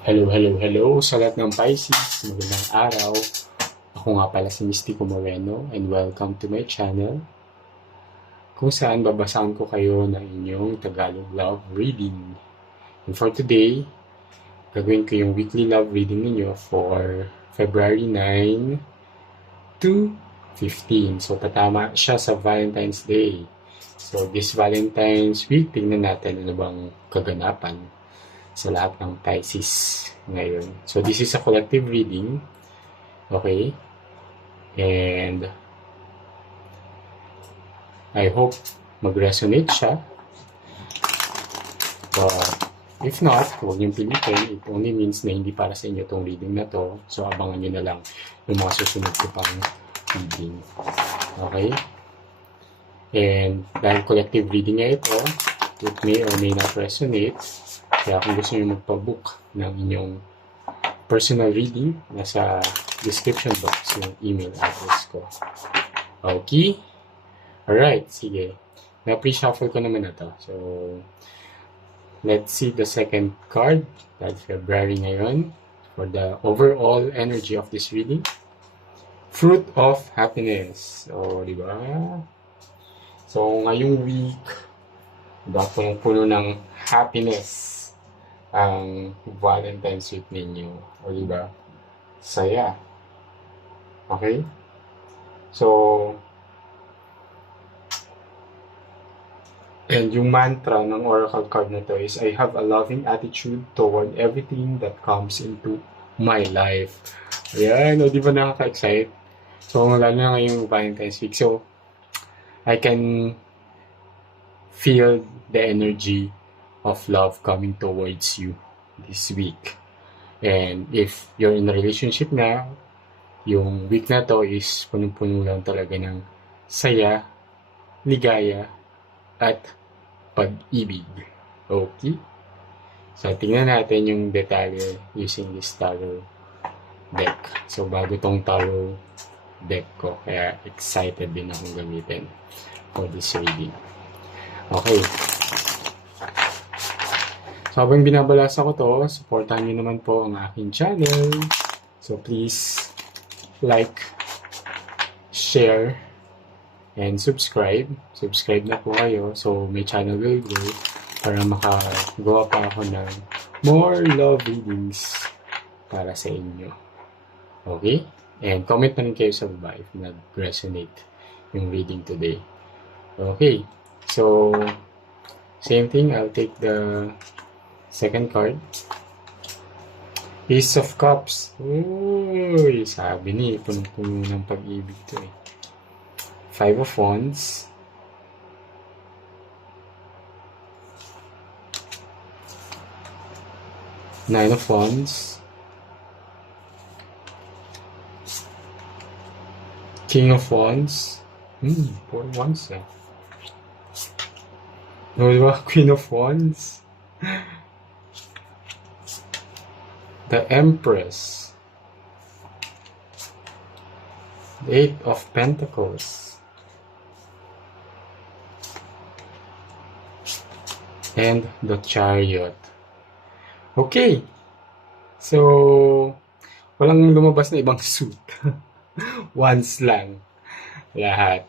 Hello sa lahat ng Pisces. Magandang araw. Ako nga pala si Mystico Moreno and welcome to my channel kung saan babasahan ko kayo ng inyong Tagalog love reading. And for today, gagawin ko yung weekly love reading ninyo for February 9 to 15. So, tatama siya sa Valentine's Day. So, this Valentine's week, tingnan natin ano bang kaganapan sa lahat ng Pisces ngayon. So, this is a collective reading. Okay? And I hope mag-resonate siya. But if not, huwag niyong pilitin. It only means na hindi para sa inyo itong reading na to. So, abangan niyo na lang yung mga susunod ko pang reading. Okay? And dahil collective reading nga ito, it may or may not resonate. Kaya kung gusto niyo magpa-book ng inyong personal reading, nasa description box yung email address ko. Okay? Alright, sige. Na-pre-shuffle ko naman na to. So, let's see the second card. That's February ngayon. For the overall energy of this reading. Fruit of happiness. So, di ba? So, ngayong week, punong-puno ng happiness ang Valentine's week ninyo. O diba? Saya. Okay? So, and yung mantra ng oracle card na to is, I have a loving attitude toward everything that comes into my life. Ayan, o diba nakaka-excite? So, lalo na ngayong Valentine's week. So, I can feel the energy of love coming towards you this week. And if you're in a relationship na, yung week na to is punong-puno lang talaga ng saya, ligaya, at pag-ibig. Okay? So, tingnan natin yung detalye using this tarot deck. So, bago tong tarot deck ko, kaya excited din akong gamitin for this reading. Okay. So, habang binabalasa ko to, supportahan nyo naman po ang aking channel. So, please like, share, and subscribe. Subscribe na po kayo. So, my channel will grow para makagawa pa ako ng more love readings para sa inyo. Okay? And comment na rin kayo sa baba if nag-resonate yung reading today. Okay. So, same thing. I'll take the second card. Ace of Cups. Uy, sabi ni, punong-puno ng pag-ibig to eh. Five of Wands. Nine of Wands. King of Wands. Four Wands eh. No, diba? Queen of Wands. The Empress. The Eight of Pentacles. And the Chariot. Okay. So, walang lumabas na ibang suit. Once lang. Lahat.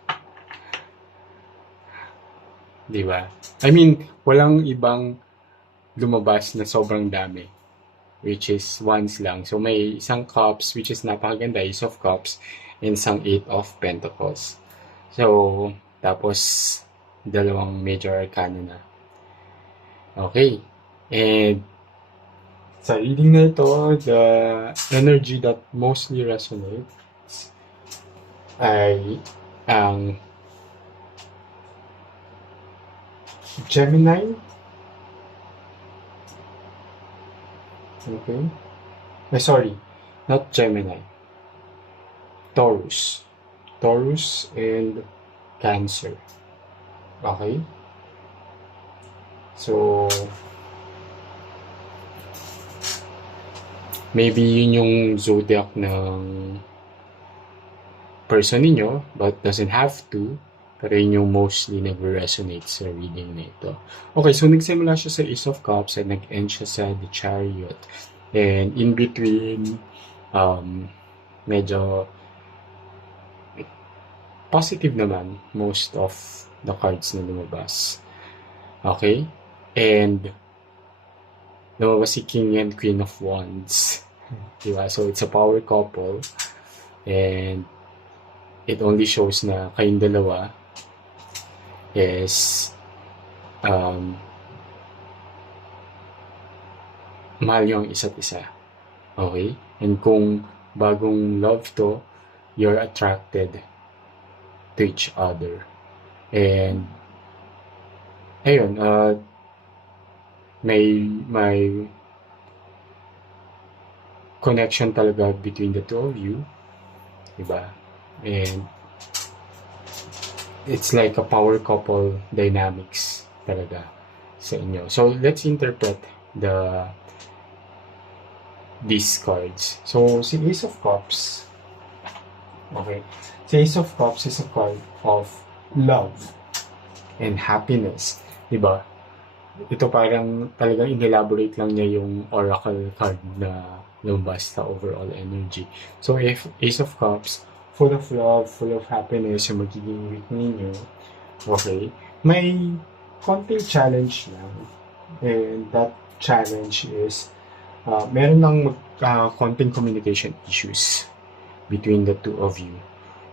Diba? I mean, walang ibang lumabas na sobrang dami. Which is once lang. So, may isang cups, which is napakaganda, Ace of Cups, and isang Eight of Pentacles. So, tapos, dalawang major arcana na. Okay. And, sa reading na ito, the energy that mostly resonates ay ang Gemini. Okay. Sorry. Not Gemini. Taurus. Taurus and Cancer. Okay. So, maybe yun yung zodiac ng person ninyo, but doesn't have to. Pero yun yung mostly nag-resonate sa reading na ito. Okay, so nagsimula siya sa Ace of Cups at nag-end siya sa The Chariot. And in between, medyo positive naman most of the cards na lumabas. Okay? And lumabas si King and Queen of Wands. Diba? So, it's a power couple. And it only shows na kayong dalawa is mahal nyo ang isa't isa. Okay? And kung bagong love to, you're attracted to each other. And ayun, may connection talaga between the two of you, diba? And it's like a power couple dynamics talaga sa inyo. So let's interpret these cards. So si Ace of Cups, okay, si Ace of Cups is a card of love and happiness, diba? Ito parang talagang inelaborate lang niya yung oracle card na lumabas sa overall energy. So if Ace of Cups, full of love, full of happiness yung magiging week ninyo, okay, may konting challenge lang. And that challenge is meron lang konting communication issues between the two of you.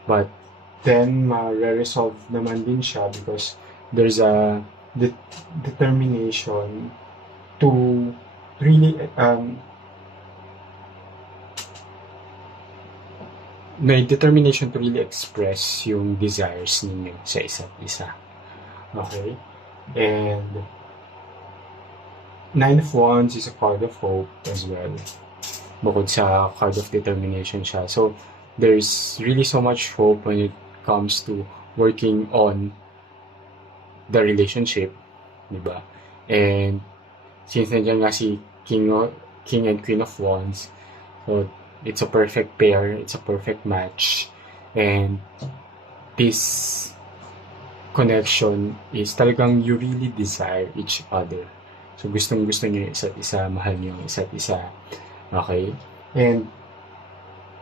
But then, ma-resolve naman din siya because there's a determination to really may determination to really express yung desires ninyo sa isa't isa. Okay? And Nine of Wands is a card of hope as well. Bukod sa card of determination siya. So, there's really so much hope when it comes to working on the relationship, diba? And since nandiyan nga si King and Queen of Wands, so it's a perfect pair, it's a perfect match, and this connection is talagang you really desire each other. So gustong-gusto niyo yung isa't isa, mahal niyo yung isa't isa. Okay? And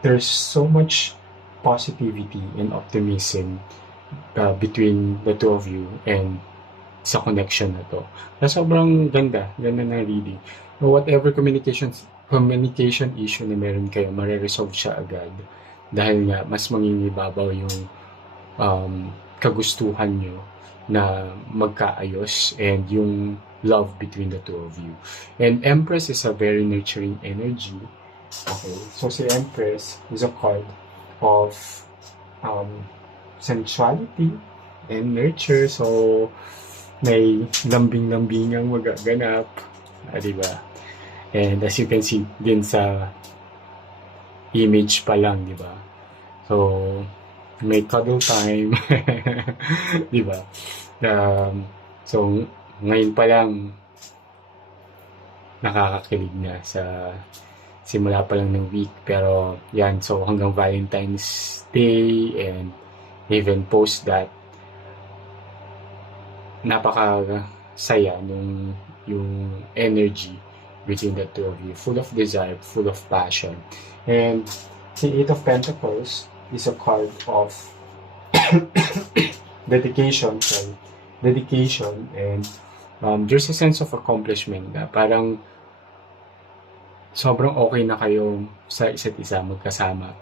there's so much positivity and optimism between the two of you and sa connection na to. Na sobrang ganda ng reading. Whatever communication issue na meron kayo, mare-resolve siya agad. Dahil nga, mas mangingibabaw yung kagustuhan nyo na magkaayos and yung love between the two of you. And Empress is a very nurturing energy. Okay, so si Empress is a card of sensuality and nurture. So may lambing-lambingang magaganap, diba? And as you can see din sa image pa lang, diba? So may cuddle time, diba? So ngayon pa lang nakakakilig na sa simula pa lang ng week, pero yan, so hanggang Valentine's Day and even post that, napaka saya yung energy between the two of you, full of desire, full of passion. And the Eight of Pentacles is a card of dedication and there's a sense of accomplishment na parang sobrang okay na kayo sa isa't isa magkasama.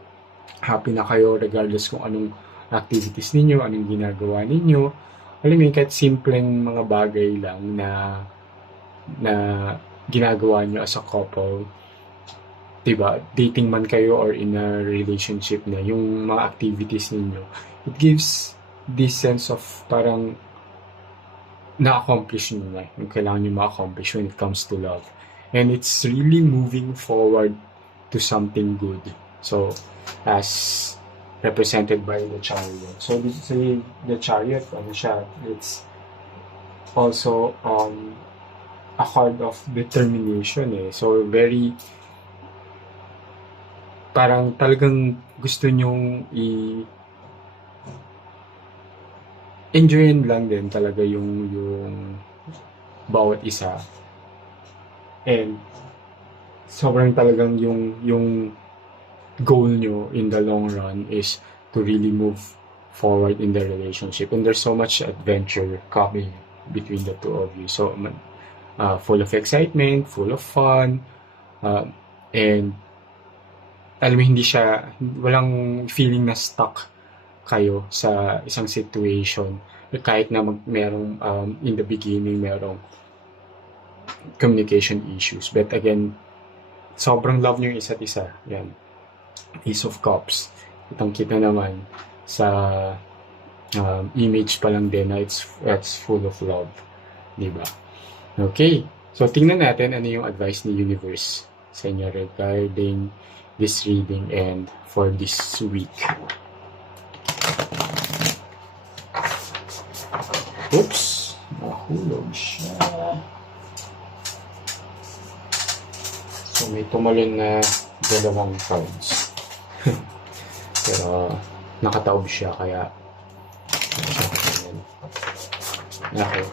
Happy na kayo regardless kung anong activities ninyo, anong ginagawa ninyo. Alam mo, kahit simpleng mga bagay lang na ginagawa nyo as a couple, diba, dating man kayo or in a relationship na, yung mga activities ninyo, it gives this sense of parang na-accomplish nyo na yung kailangan nyo ma-accomplish when it comes to love. And it's really moving forward to something good. So, as represented by the Chariot. So, the Chariot, it's also a card of determination eh. So, very parang talagang gusto nyong enjoyin lang din talaga yung bawat isa. And sobrang talagang yung goal nyo in the long run is to really move forward in the relationship. And there's so much adventure coming between the two of you. So, full of excitement, full of fun, and alam mo, walang feeling na stuck kayo sa isang situation. Kahit na merong, in the beginning, merong communication issues. But again, sobrang love nyo yung isa't isa. Yan. Ace of Cups. Kitang-kita naman sa image pa lang din na it's full of love. Diba? Okay. So, tingnan natin ano yung advice ni Universe sa inyo regarding this reading and for this week. Oops! Nahulog siya. So, may tumalon na dalawang cards. Pero, nakataob siya, kaya okay.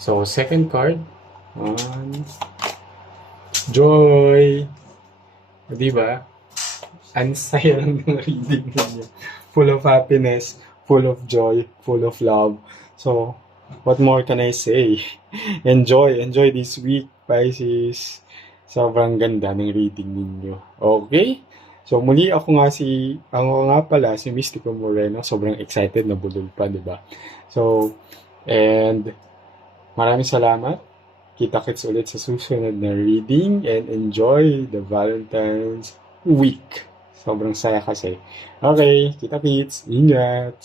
So, second card. Joy! Diba? Ang saya lang ng reading niya. Full of happiness, full of joy, full of love. So, what more can I say? Enjoy this week, Pisces. Sobrang ganda ng reading ninyo. Okay? So, muli ako nga pala, si Mystico Moreno. Sobrang excited na bulol pa, diba? So, and maraming salamat. Kita-kits ulit sa susunod na reading and enjoy the Valentine's week. Sobrang saya kasi. Okay, kita-kits. Ingat!